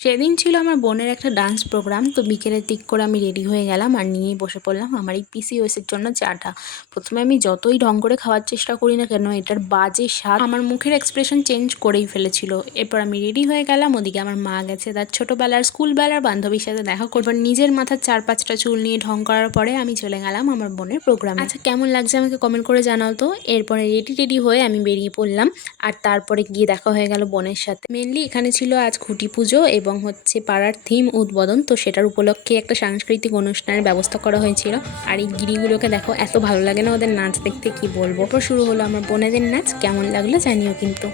সেদিন ছিল আমার বোনের একটা ডান্স প্রোগ্রাম। তো বিকেলের দিক করে আমি রেডি হয়ে গেলাম আর নিয়েই বসে পড়লাম আমার এই পিসিওএসের জন্য চাটা। প্রথমে আমি যতই ঢং করে খাওয়ার চেষ্টা করি না কেন, এটার বাজে স্বাদ আমার মুখের এক্সপ্রেশন চেঞ্জ করেই ফেলেছিল। এরপর আমি রেডি হয়ে গেলাম, ওদিকে আমার মা গেছে তার ছোটোবেলার স্কুলবেলার বান্ধবীর সাথে দেখা করবার, নিজের মাথার 4-5টা চুল নিয়ে ঢং করার পরে আমি চলে গেলাম আমার বোনের প্রোগ্রামে। আচ্ছা, কেমন লাগছে আমাকে কমেন্ট করে জানাও তো। এরপরে রেডি হয়ে আমি বেরিয়ে পড়লাম আর তারপরে গিয়ে দেখা হয়ে গেল বোনের সাথে। মেনলি এখানে ছিল আজ খুঁটি পুজো এবং হচ্ছে পাড়ার থিম উদ্বোধন, তো সেটার উপলক্ষে একটা সাংস্কৃতিক অনুষ্ঠানের ব্যবস্থা করা হয়েছিল। আর এই গিরিগুলোকে দেখো, এত ভালো লাগে না ওদের নাচ দেখতে, কি বলবো। এরপর শুরু হলো আমার বোনেদের নাচ, কেমন লাগলো জানিও কিন্তু।